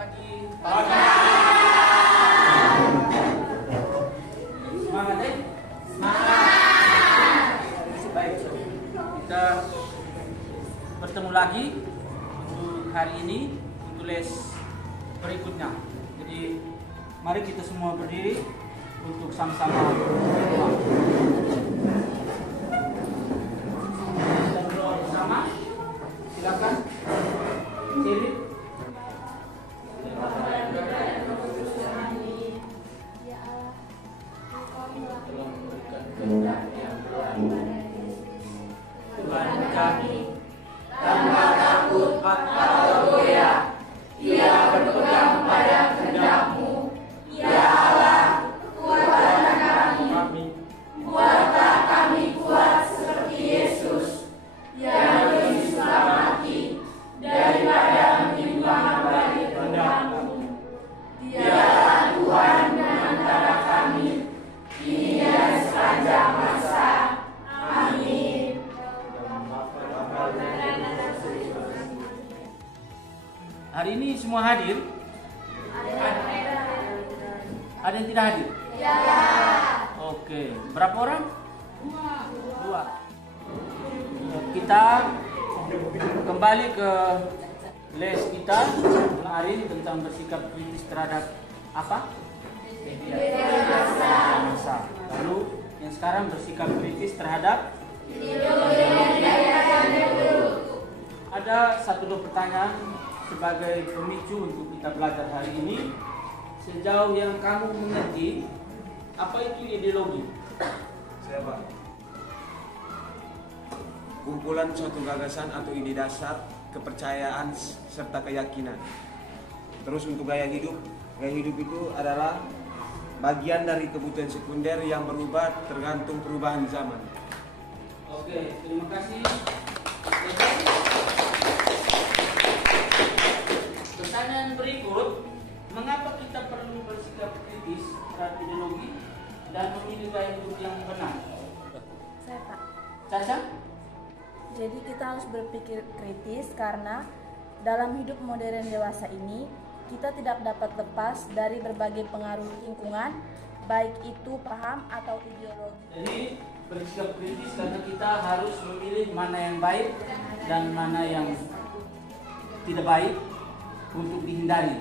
Pagi. Semangat deh. Semangat. Baik. Kita bertemu lagi untuk hari ini untuk les berikutnya. Jadi mari kita semua berdiri untuk sama-sama berdoa. Kita berdoa bersama. Silakan. Ciri. Tuhan kami, tanpa takut atau goyah, Dia berpegang pada kehendak-Mu. Ya Allah, kuatkan kami, buatlah kami kuat seperti Yesus yang bersusah mati daripada menimbang bagi kehendak-Mu. Dialah Tuhan di antara kami, kini dan sepanjang masa. Amin. Hari ini semua hadir? Ada yang tidak hadir? Ya. Oke, berapa orang? Dua. Kita kembali ke les kita hari ini tentang bersikap kritis terhadap apa? Media massa. Lalu yang sekarang bersikap kritis terhadap ada satu dua pertanyaan sebagai pemicu untuk kita belajar hari ini. Sejauh yang kamu mengerti, apa itu ideologi? Siapa? Kumpulan suatu gagasan atau ide dasar, kepercayaan serta keyakinan. Terus untuk gaya hidup itu adalah bagian dari kebutuhan sekunder yang berubah tergantung perubahan zaman. Oke, terima kasih. Pertanyaan berikut, mengapa kita perlu bersikap kritis terhadap ideologi dan memilih gaya hidup yang benar? Saya Pak. Caca? Jadi kita harus berpikir kritis karena dalam hidup modern dewasa ini kita tidak dapat lepas dari berbagai pengaruh lingkungan, baik itu paham atau ideologi. Jadi bersikap kritis karena kita harus memilih mana yang baik dan mana yang tidak baik untuk dihindari.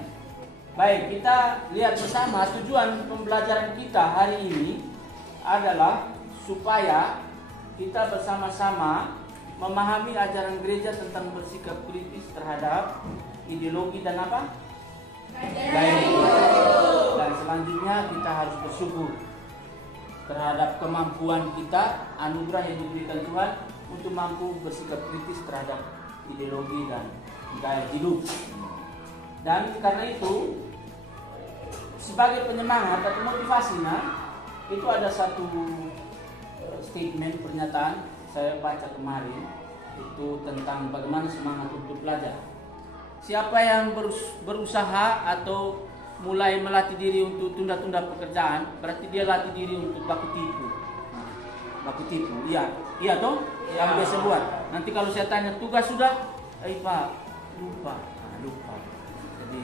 Baik, kita lihat bersama tujuan pembelajaran kita hari ini adalah supaya kita bersama-sama memahami ajaran gereja tentang bersikap kritis terhadap ideologi dan apa? Gaya hidup. Dan selanjutnya kita harus bersyukur terhadap kemampuan kita, anugerah yang diberikan Tuhan untuk mampu bersikap kritis terhadap ideologi dan gaya hidup. Dan karena itu sebagai penyemangat atau motivasinya itu ada satu statement pernyataan saya baca kemarin itu tentang bagaimana semangat untuk belajar. Siapa yang berusaha atau mulai melatih diri untuk tunda-tunda pekerjaan, berarti dia latih diri untuk baku tipu. Baku tipu, iya toh? Yang biasa buat. Nanti kalau saya tanya tugas sudah, Pak lupa. Jadi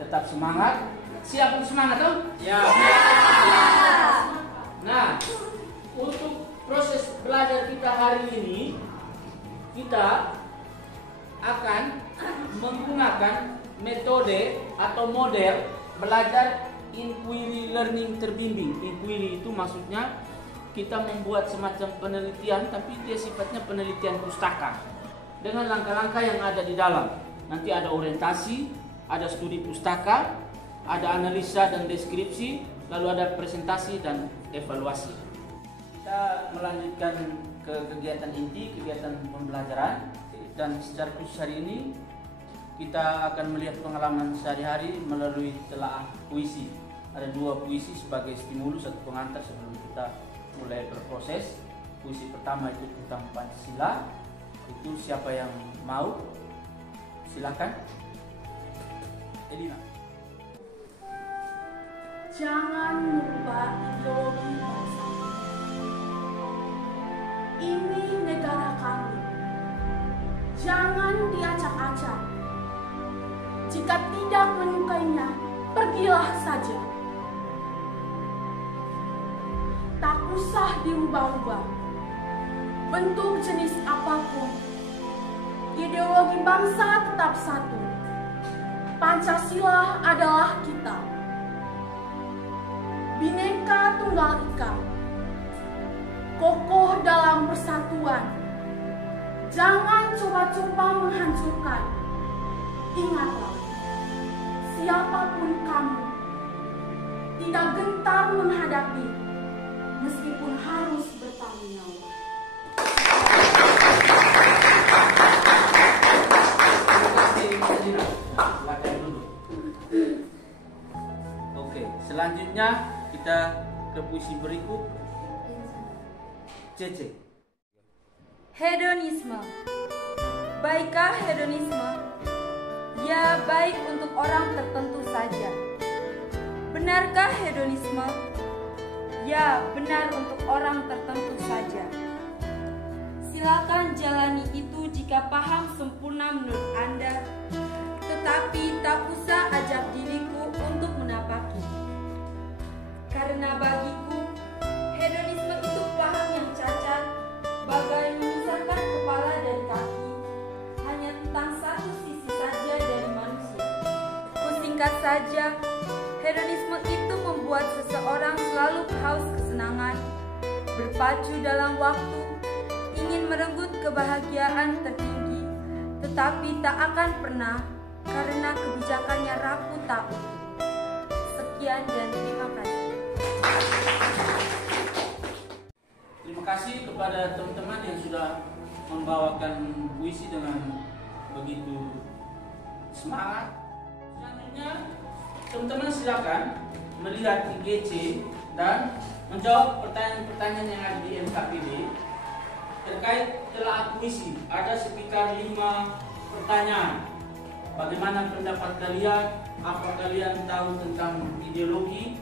tetap semangat. Siap untuk semangat toh? Ya. Nah, untuk proses belajar kita hari ini, kita akan menggunakan metode atau model belajar inquiry learning terbimbing. Inquiry itu maksudnya kita membuat semacam penelitian, tapi dia sifatnya penelitian pustaka dengan langkah-langkah yang ada di dalam. Nanti ada orientasi, ada studi pustaka, ada analisa dan deskripsi, lalu ada presentasi dan evaluasi. Kita melanjutkan ke kegiatan inti, kegiatan pembelajaran, dan secara khusus hari ini kita akan melihat pengalaman sehari-hari melalui telaah puisi. Ada dua puisi sebagai stimulus atau pengantar sebelum kita mulai berproses. Puisi pertama itu tentang Pancasila. Itu siapa yang mau? Silakan. Elina. Jangan merubah ideologi bangsa. Ini negara kami. Jangan diacak-acak. Jika tidak menyukainya, pergilah saja. Tak usah diubah-ubah. Bentuk jenis apapun, ideologi bangsa tetap satu. Pancasila adalah kita. Bhinneka Tunggal Ika. Kokoh dalam persatuan. Jangan coba-coba menghancurkan. Ingatlah, siapapun kamu, tidak gentar menghadapi, meskipun harus bertanggung jawab. Silakan dulu. Oke, selanjutnya kita ke puisi berikut. Cece. Hedonisme. Baikkah hedonisme? Ya, baik untuk orang tertentu saja. Benarkah hedonisme? Ya, benar untuk orang tertentu saja. Silakan jalani itu jika paham sempurna menurut Anda, tetapi tak usah ajak diriku untuk menapaki. Karena bagiku, hedonisme itu paham yang cacat, bagai memisahkan kepala dari kaki, hanya tentang satu sisi saja dari manusia. Kusingkat saja, hedonisme itu membuat seseorang selalu haus kesenangan, berpacu dalam waktu, ingin merenggut kebahagiaan tertinggi, tetapi tak akan pernah karena kebijakannya rapuh tak utuh. Sekian dan terima kasih. Terima kasih kepada teman-teman yang sudah membawakan puisi dengan begitu semangat. Selanjutnya, teman-teman silakan melihat IGC dan menjawab pertanyaan-pertanyaan yang ada di MKPD terkait telaah puisi. Ada sekitar 5 pertanyaan. Bagaimana pendapat kalian? Apa kalian tahu tentang ideologi?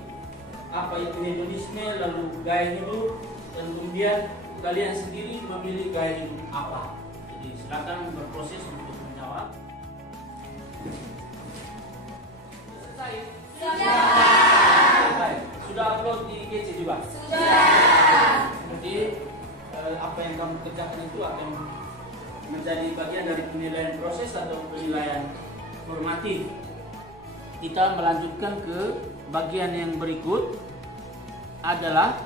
Apa itu hedonisme? Lalu gaya hidup? Dan kemudian kalian sendiri memilih gaya hidup apa? Jadi silakan berproses untuk menjawab. Selesai? Sudah. Baik. Sudah upload di IGC juga? Sudah. Jadi apa yang kamu kerjakan itu akan menjadi bagian dari penilaian proses atau penilaian formatif. Kita melanjutkan ke bagian yang berikut adalah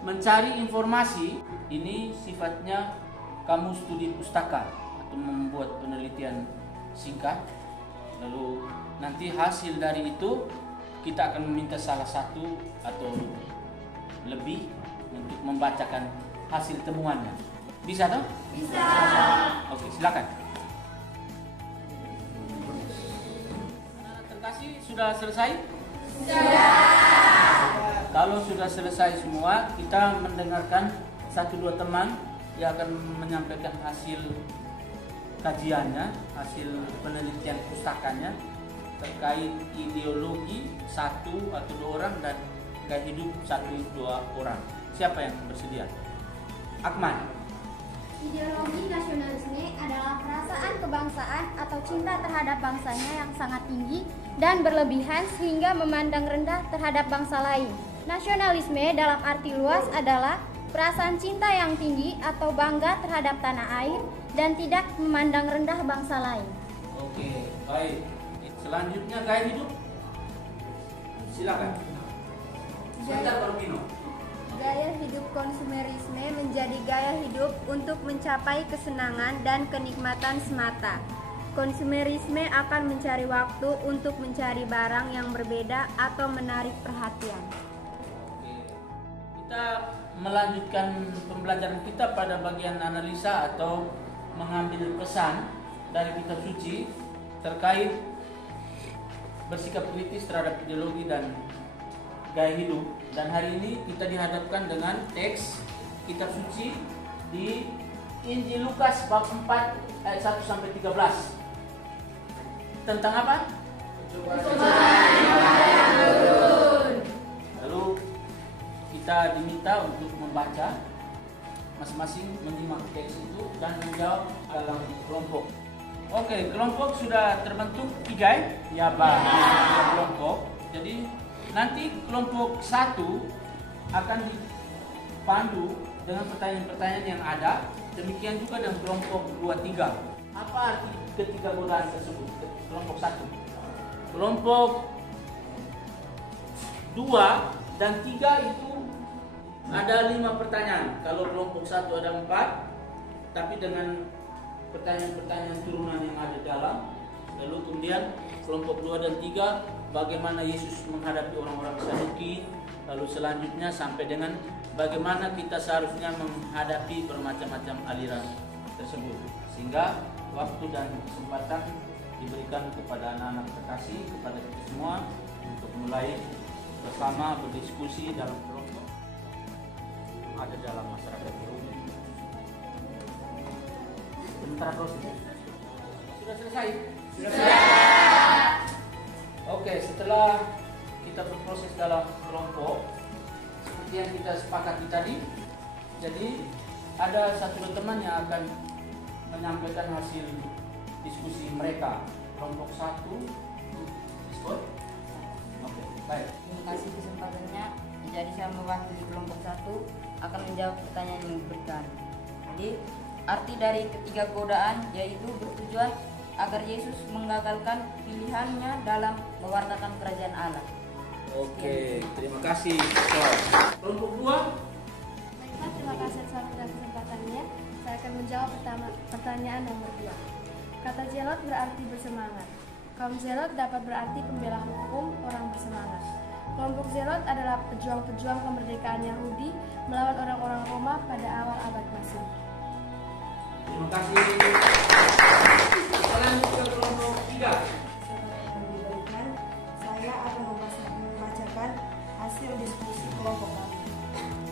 mencari informasi. Ini sifatnya kamu studi pustaka atau membuat penelitian singkat. Lalu nanti hasil dari itu kita akan meminta salah satu atau lebih untuk membacakan hasil temuannya. Bisa toh? Bisa. Oke, silakan. Terkasih sudah selesai? Sudah. Kalau sudah selesai semua, kita mendengarkan 1-2 teman yang akan menyampaikan hasil kajiannya, hasil penelitian pustakanya terkait ideologi 1 atau 2 orang dan gaya hidup 1-2 orang. Siapa yang bersedia? Akmal. Ideologi nasionalisme adalah perasaan kebangsaan atau cinta terhadap bangsanya yang sangat tinggi dan berlebihan sehingga memandang rendah terhadap bangsa lain. Nasionalisme dalam arti luas adalah perasaan cinta yang tinggi atau bangga terhadap tanah air dan tidak memandang rendah bangsa lain. Oke, baik. Selanjutnya gaya hidup. Silakan. Sebentar, Barbino. Gaya hidup konsumerisme menjadi gaya hidup untuk mencapai kesenangan dan kenikmatan semata. Konsumerisme akan mencari waktu untuk mencari barang yang berbeda atau menarik perhatian. Kita melanjutkan pembelajaran kita pada bagian analisa atau mengambil pesan dari kitab suci terkait bersikap kritis terhadap ideologi dan gaya hidup. Dan hari ini kita dihadapkan dengan teks kitab suci di Injil Lukas bab 4 ayat 1 sampai 13. Tentang apa? Lalu kita diminta untuk membaca, masing-masing menyimak teks itu dan menjawab dalam kelompok. Oke, kelompok sudah terbentuk 3 ya Pak. 3 kelompok. Jadi nanti kelompok 1 akan dipandu dengan pertanyaan-pertanyaan yang ada. Demikian juga dengan kelompok 2-3. Apa arti ketiga godaan tersebut? Kelompok 1. Kelompok 2 dan 3 itu ada 5 pertanyaan. Kalau kelompok 1 ada 4, tapi dengan pertanyaan-pertanyaan turunan yang ada dalam. Lalu kemudian kelompok 2 dan 3, bagaimana Yesus menghadapi orang-orang Saduki. Lalu selanjutnya sampai dengan bagaimana kita seharusnya menghadapi bermacam-macam aliran tersebut. Sehingga waktu dan kesempatan diberikan kepada anak-anak terkasih, kepada kita semua untuk mulai bersama berdiskusi dalam kelompok ada dalam masyarakat Yahudi. Sementara proses sudah selesai. Oke, setelah kita berproses dalam kelompok seperti yang kita sepakati tadi, jadi ada satu teman yang akan menyampaikan hasil diskusi mereka. Kelompok 1 diskusi. Oke, baik. Terima kasih kesempatannya. Jadi saya mewakili kelompok 1 akan menjawab pertanyaan yang diberikan. Jadi arti dari ketiga godaan yaitu bertujuan agar Yesus menggagalkan pilihannya dalam mewartakan kerajaan Allah. Oke, terima kasih. Kelompok 2. Baiklah, terima kasih atas waktu dan kesempatannya. Saya akan menjawab pertanyaan nomor 2. Kata zelot berarti bersemangat. Kaum zelot dapat berarti pembela hukum, orang bersemangat. Kelompok zelot adalah pejuang-pejuang kemerdekaan Yahudi melawan orang-orang Roma pada awal abad Masehi. Terima kasih. Selanjutnya kelompok 3. Seperti yang diberikan, saya akan membacakan hasil diskusi kelompok kami.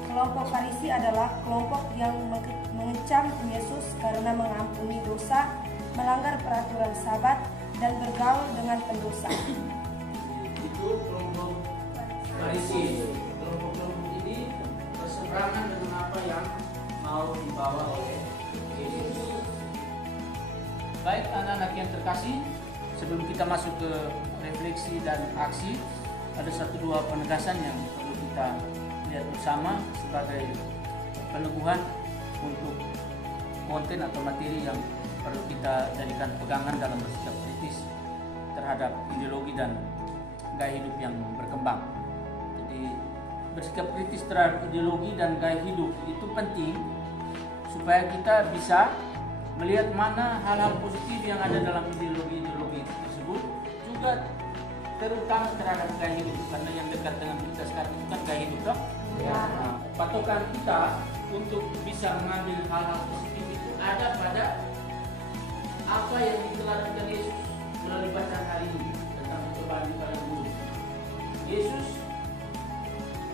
Kelompok Farisi adalah kelompok yang mengecam Yesus karena mengampuni dosa, melanggar peraturan Sabat, dan bergaul dengan pendosa. Itu kelompok Farisi. Kelompok-kelompok ini berseberangan dengan apa yang mau dibawa oleh Yesus. Baik anak-anak yang terkasih, sebelum kita masuk ke refleksi dan aksi, ada 1-2 penegasan yang perlu kita lihat bersama sebagai peneguhan untuk konten atau materi yang perlu kita jadikan pegangan dalam bersikap kritis terhadap ideologi dan gaya hidup yang berkembang. Jadi bersikap kritis terhadap ideologi dan gaya hidup itu penting supaya kita bisa melihat mana hal-hal positif yang ada dalam ideologi tersebut, juga terutama terhadap gaya hidup, karena yang dekat dengan kita sekarang itu kan gaya hidup, toh? Ya. Nah, patokan kita untuk bisa mengambil hal-hal positif itu ada pada apa yang diteladankan Yesus melalui bacaan hari ini tentang percobaan di padang gurun. Yesus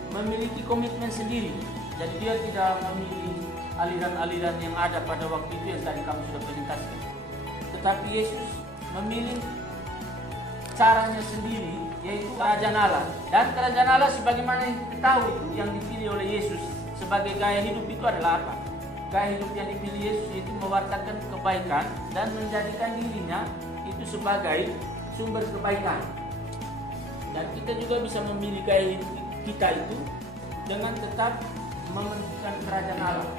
memiliki komitmen sendiri, jadi dia tidak memilih aliran-aliran yang ada pada waktu itu yang tadi kamu sudah presentasikan. Tetapi Yesus memilih caranya sendiri, yaitu kerajaan Allah. Dan kerajaan Allah sebagaimana yang kita tahu itu, yang dipilih oleh Yesus sebagai gaya hidup itu adalah apa? Gaya hidup yang dipilih Yesus itu mewartakan kebaikan dan menjadikan dirinya itu sebagai sumber kebaikan. Dan kita juga bisa memilih gaya hidup kita itu dengan tetap mementingkan kerajaan Allah,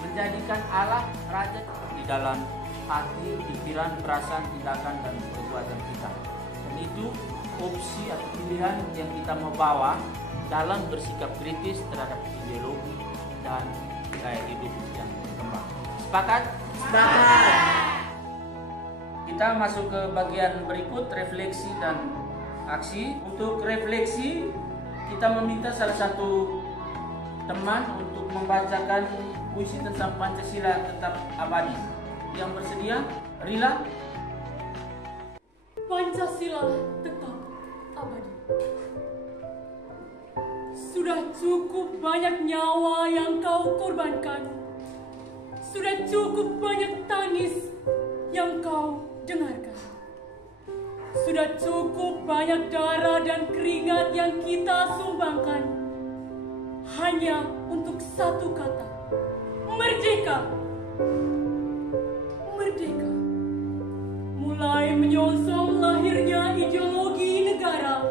menjadikan Allah raja di dalam hati, pikiran, perasaan, tindakan, dan perbuatan kita. Dan itu opsi atau pilihan yang kita mau bawa dalam bersikap kritis terhadap ideologi dan gaya hidup yang berkembang. Sepakat? Sepakat! Kita masuk ke bagian berikut, refleksi dan aksi. Untuk refleksi, kita meminta salah satu teman untuk membacakan puisi tentang Pancasila tetap abadi. Yang bersedia? Rila? Pancasila tetap abadi. Sudah cukup banyak nyawa yang kau korbankan. Sudah cukup banyak tangis yang kau dengarkan. Sudah cukup banyak darah dan keringat yang kita sumbangkan hanya untuk satu kata: merdeka. Merdeka. mulai menyongsong lahirnya ideologi negara,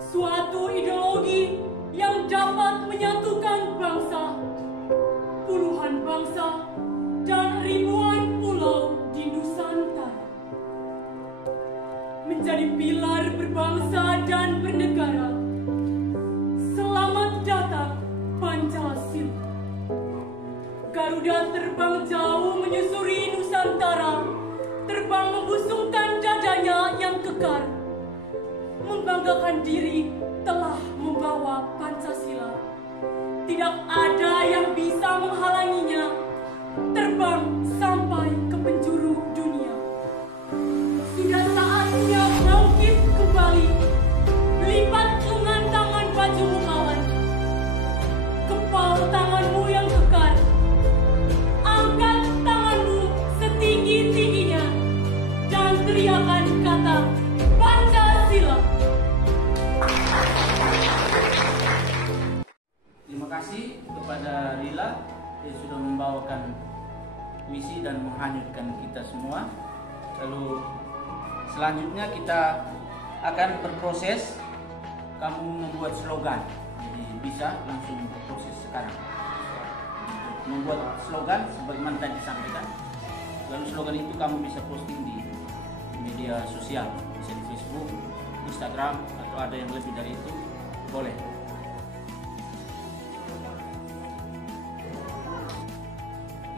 suatu ideologi yang dapat menyatukan bangsa, puluhan bangsa, dan ribuan pulau di Nusantara, menjadi pilar berbangsa dan bernegara. Selamat datang Pancasila. Garuda terbang jauh menyusuri Nusantara, terbang membusungkan dadanya yang kekar, membanggakan diri telah membawa Pancasila. Tidak ada yang bisa menghalanginya terbang sampai ke penjuru dunia. Sudah saatnya bangkit kembali, lipat lengan tangan bajumu kawan, kepal tanganmu yang kekar, angkat tanganmu setinggi-tingginya, dan teriakan kata Pancasila. Terima kasih kepada Lila yang sudah membawakan puisi dan menghanyutkan kita semua. Lalu selanjutnya kita akan berproses, kamu membuat slogan. Jadi bisa langsung proses sekarang. Membuat slogan sebagaimana tadi disampaikan. Lalu slogan itu kamu bisa posting di media sosial, bisa di Facebook, Instagram, atau ada yang lebih dari itu, boleh.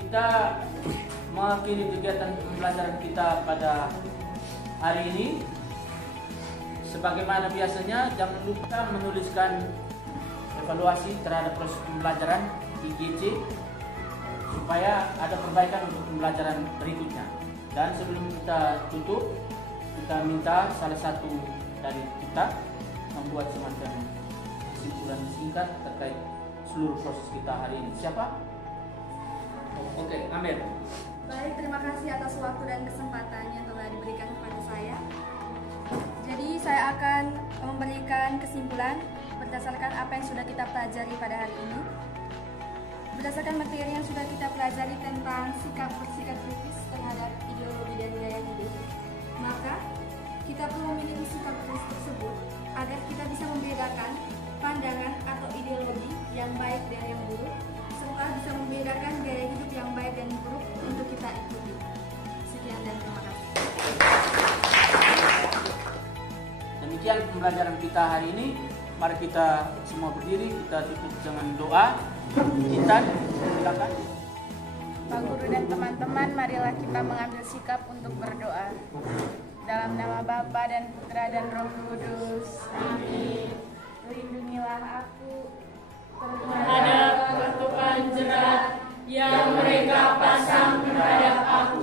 Kita mengakhiri kegiatan pembelajaran kita pada hari ini. Sebagaimana biasanya, jangan lupa menuliskan evaluasi terhadap proses pembelajaran IGC supaya ada perbaikan untuk pembelajaran berikutnya. Dan sebelum kita tutup, kita minta salah satu dari kita membuat semacam kesimpulan singkat terkait seluruh proses kita hari ini. Siapa? Oke, Amir. Baik, terima kasih atas waktu dan kesempatan yang telah diberikan kepada saya. Jadi saya akan memberikan kesimpulan berdasarkan apa yang sudah kita pelajari pada hari ini. Berdasarkan materi yang sudah kita pelajari tentang sikap bersikap kritis terhadap ideologi dan gaya hidup, maka kita perlu memiliki sikap kritis tersebut agar kita bisa membedakan pandangan atau ideologi yang baik dan yang buruk, serta bisa membedakan gaya hidup yang baik dan buruk untuk kita ikuti. Sekian dan terima kasih. Demikian pembelajaran kita hari ini. Mari kita semua berdiri, kita tutup dengan doa. Intan, silakan. Pak Guru dan teman-teman, marilah kita mengambil sikap untuk berdoa. Dalam nama Bapa dan Putra dan Roh Kudus. Amin. Lindungilah aku terhadap ketukan jerat yang mereka pasang terhadap aku.